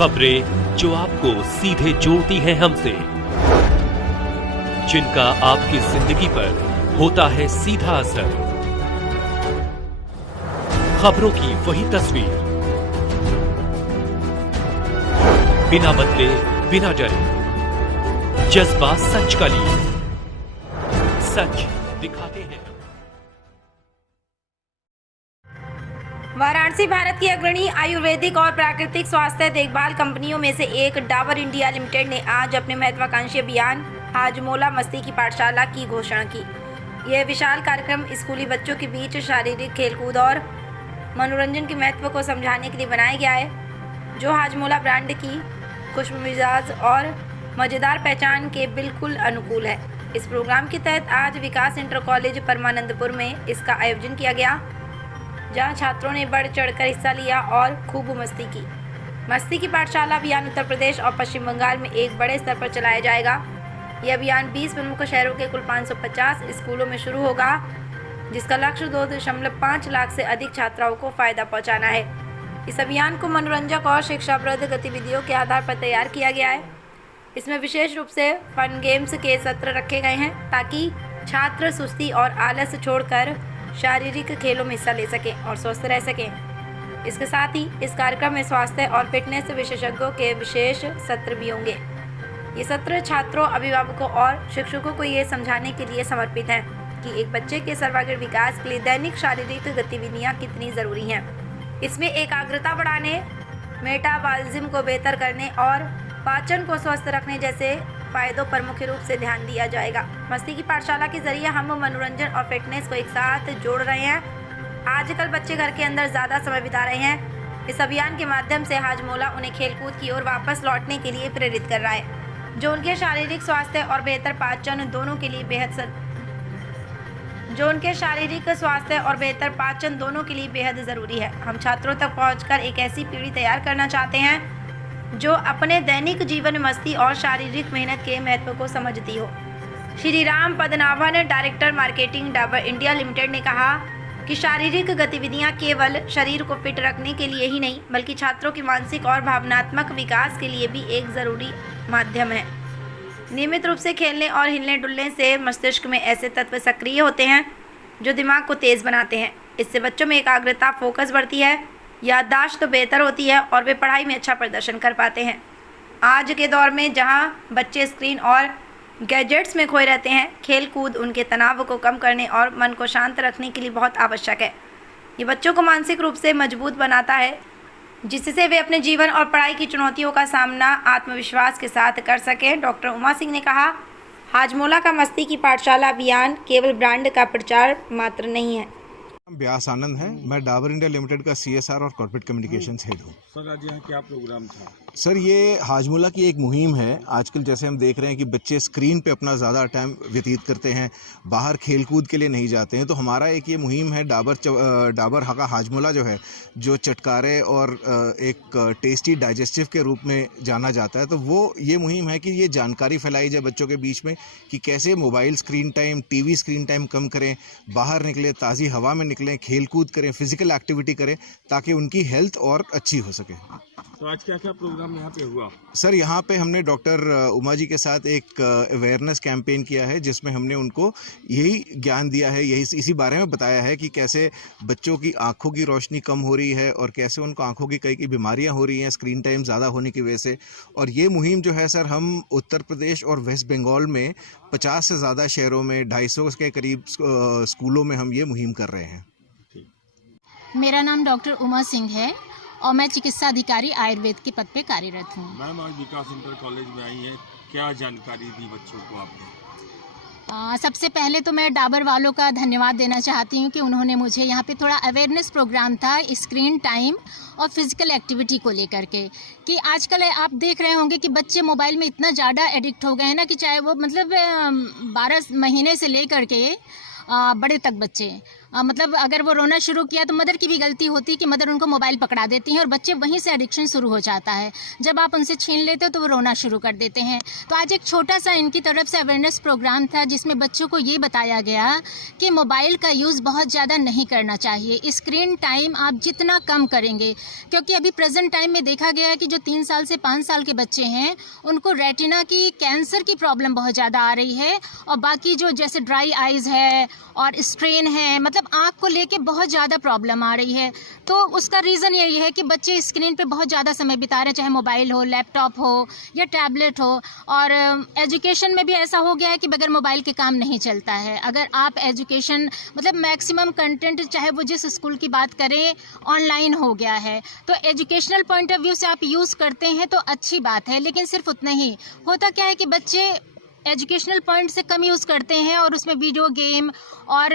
खबरें जो आपको सीधे जोड़ती हैं हमसे, जिनका आपकी जिंदगी पर होता है सीधा असर। खबरों की वही तस्वीर, बिना बदले बिना डरे, जज्बा सच का लिए, सच दिखाते हैं। वाराणसी भारत की अग्रणी आयुर्वेदिक और प्राकृतिक स्वास्थ्य देखभाल कंपनियों में से एक डाबर इंडिया लिमिटेड ने आज अपने महत्वाकांक्षी अभियान हाजमोला मस्ती की पाठशाला की घोषणा की। यह विशाल कार्यक्रम स्कूली बच्चों के बीच शारीरिक खेलकूद और मनोरंजन के महत्व को समझाने के लिए बनाया गया है, जो हाजमोला ब्रांड की खुशमिजाज और मज़ेदार पहचान के बिल्कुल अनुकूल है। इस प्रोग्राम के तहत आज विकास इंटर कॉलेज परमानंदपुर में इसका आयोजन किया गया, जहां छात्रों ने बढ़ चढ़कर हिस्सा लिया और खूब मस्ती की। मस्ती की पाठशाला अभियान उत्तर प्रदेश और पश्चिम बंगाल में एक बड़े स्तर पर चलाया जाएगा। यह अभियान 20 प्रमुख शहरों के कुल 550 स्कूलों में शुरू होगा, जिसका लक्ष्य 2.5 लाख से अधिक छात्राओं को फायदा पहुंचाना है। इस अभियान को मनोरंजक और शिक्षाप्रद गतिविधियों के आधार पर तैयार किया गया है। इसमें विशेष रूप से फन गेम्स के सत्र रखे गए हैं, ताकि छात्र सुस्ती और आलस छोड़कर शारीरिक खेलों में हिस्सा ले सकें और स्वस्थ रह सकें। इसके साथ ही इस कार्यक्रम में स्वास्थ्य और फिटनेस विशेषज्ञों के विशेष सत्र भी होंगे। ये सत्र छात्रों, अभिभावकों और शिक्षकों को ये समझाने के लिए समर्पित हैं कि एक बच्चे के सर्वांगीण विकास के लिए दैनिक शारीरिक गतिविधियाँ कितनी ज़रूरी हैं। इसमें एकाग्रता बढ़ाने, मेटाबॉलिज्म को बेहतर करने और पाचन को स्वस्थ रखने जैसे फायदों पर मुख्य रूप से ध्यान दिया जाएगा। मस्ती की पाठशाला के जरिए हम मनोरंजन और फिटनेस को एक साथ जोड़ रहे हैं। आजकल बच्चे घर के अंदर ज़्यादा समय बिता रहे हैं। इस अभियान के माध्यम से हाजमोला उन्हें खेलकूद की ओर वापस लौटने के लिए प्रेरित कर रहा है, जो उनके शारीरिक स्वास्थ्य और बेहतर पाचन दोनों के लिए बेहद ज़रूरी है। हम छात्रों तक पहुँचकर एक ऐसी पीढ़ी तैयार करना चाहते हैं जो अपने दैनिक जीवन में मस्ती और शारीरिक मेहनत के महत्व को समझती हो। Shri Ram Padmanabhan, director marketing Dabur India limited ने कहा कि शारीरिक गतिविधियां केवल शरीर को फिट रखने के लिए ही नहीं, बल्कि छात्रों के मानसिक और भावनात्मक विकास के लिए भी एक ज़रूरी माध्यम है। नियमित रूप से खेलने और हिलने डुलने से मस्तिष्क में ऐसे तत्व सक्रिय होते हैं जो दिमाग को तेज़ बनाते हैं। इससे बच्चों में एकाग्रता, फोकस बढ़ती है, याददाश्त तो बेहतर होती है और वे पढ़ाई में अच्छा प्रदर्शन कर पाते हैं। आज के दौर में जहां बच्चे स्क्रीन और गैजेट्स में खोए रहते हैं, खेल-कूद उनके तनाव को कम करने और मन को शांत रखने के लिए बहुत आवश्यक है। ये बच्चों को मानसिक रूप से मजबूत बनाता है, जिससे वे अपने जीवन और पढ़ाई की चुनौतियों का सामना आत्मविश्वास के साथ कर सकें। डॉक्टर उमा सिंह ने कहा, हाजमोला का मस्ती की पाठशाला अभियान केवल ब्रांड का प्रचार मात्र नहीं है। व्यास आनंद है। मैं डाबर इंडिया लिमिटेड का CSR और कॉर्पोरेट कम्युनिकेशंस हेड हूँ। सर, आज यहाँ क्या प्रोग्राम था? सर, ये हाजमोला की एक मुहिम है। आजकल जैसे हम देख रहे हैं कि बच्चे स्क्रीन पे अपना ज़्यादा टाइम व्यतीत करते हैं, बाहर खेलकूद के लिए नहीं जाते हैं, तो हमारा एक ये मुहिम है डाबर का हाजमोला जो है, जो चटकारे और एक टेस्टी डाइजेस्टिव के रूप में जाना जाता है। तो वो ये मुहिम है कि ये जानकारी फैलाई जाए बच्चों के बीच में कि कैसे mobile screen time, TV screen time कम करें, बाहर निकलें, ताज़ी हवा में निकलें, खेलकूद करें, फिजिकल एक्टिविटी करें, ताकि उनकी हेल्थ और अच्छी हो सके। तो आज क्या क्या प्रोग्राम यहाँ पे हुआ? सर, यहाँ पे हमने डॉक्टर उमा जी के साथ एक अवेयरनेस कैंपेन किया है, जिसमें हमने उनको यही ज्ञान दिया है, इसी बारे में बताया है कि कैसे बच्चों की आंखों की रोशनी कम हो रही है और कैसे उनको आंखों की कई बीमारियां हो रही हैं स्क्रीन टाइम ज़्यादा होने की वजह से। और ये मुहिम जो है सर, हम उत्तर प्रदेश और वेस्ट बंगाल में 50 से ज़्यादा शहरों में 250 के करीब स्कूलों में हम ये मुहिम कर रहे हैं। मेरा नाम डॉक्टर उमा सिंह है और मैं चिकित्सा अधिकारी आयुर्वेद के पद पे कार्यरत हूँ। मैम, आज विकास इंटर कॉलेज में आई हैं, क्या जानकारी दी बच्चों को आपने? सबसे पहले तो मैं डाबर वालों का धन्यवाद देना चाहती हूँ कि उन्होंने मुझे यहाँ पे थोड़ा अवेयरनेस प्रोग्राम था स्क्रीन टाइम और फिजिकल एक्टिविटी को लेकर के, कि आजकल आप देख रहे होंगे कि बच्चे मोबाइल में इतना ज़्यादा एडिक्ट हो गए हैं ना, कि चाहे वो मतलब 12 महीने से लेकर के बड़े तक बच्चे, मतलब अगर वो रोना शुरू किया तो मदर की भी गलती होती है कि मदर उनको मोबाइल पकड़ा देती हैं और बच्चे वहीं से एडिक्शन शुरू हो जाता है। जब आप उनसे छीन लेते हो तो वो रोना शुरू कर देते हैं। तो आज एक छोटा सा इनकी तरफ से अवेयरनेस प्रोग्राम था जिसमें बच्चों को ये बताया गया कि मोबाइल का यूज़ बहुत ज़्यादा नहीं करना चाहिए। स्क्रीन टाइम आप जितना कम करेंगे, क्योंकि अभी प्रेजेंट टाइम में देखा गया है कि जो 3 साल से 5 साल के बच्चे हैं उनको रेटिना की कैंसर की प्रॉब्लम बहुत ज़्यादा आ रही है, और बाकी जो जैसे ड्राई आइज़ है और स्ट्रेन है, मतलब आँख को लेके बहुत ज़्यादा प्रॉब्लम आ रही है। तो उसका रीज़न यही है कि बच्चे स्क्रीन पे बहुत ज़्यादा समय बिता रहे हैं, चाहे मोबाइल हो, लैपटॉप हो या टैबलेट हो। और एजुकेशन में भी ऐसा हो गया है कि बगैर मोबाइल के काम नहीं चलता है। अगर आप एजुकेशन मतलब मैक्सिमम कंटेंट, चाहे वो जिस स्कूल की बात करें, ऑनलाइन हो गया है। तो एजुकेशनल पॉइंट ऑफ व्यू से आप यूज़ करते हैं तो अच्छी बात है, लेकिन सिर्फ उतना ही। होता क्या है कि बच्चे एजुकेशनल पॉइंट से कम यूज़ करते हैं और उसमें वीडियो गेम और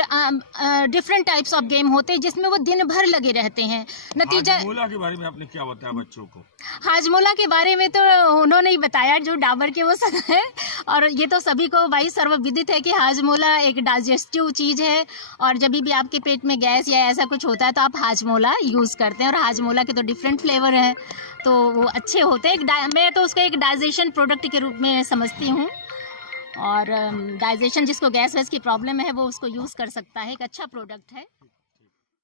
डिफरेंट टाइप्स ऑफ गेम होते हैं जिसमें वो दिन भर लगे रहते हैं। नतीजा हाजमोला के बारे में आपने क्या बताया बच्चों को? हाजमोला के बारे में तो उन्होंने ही बताया, जो डाबर के वो सब है। और ये तो सभी को भाई सर्वविदित है कि हाजमोला एक डाइजेस्टिव चीज़ है, और जब भी आपके पेट में गैस या ऐसा कुछ होता है तो आप हाजमोला यूज़ करते हैं। और हाजमोला के तो डिफरेंट फ्लेवर हैं, तो वो अच्छे होते हैं। मैं तो उसको एक डाइजेशन प्रोडक्ट के रूप में समझती हूँ, और डाइजेशन जिसको गैस वैस की प्रॉब्लम है वो उसको यूज़ कर सकता है, एक अच्छा प्रोडक्ट है।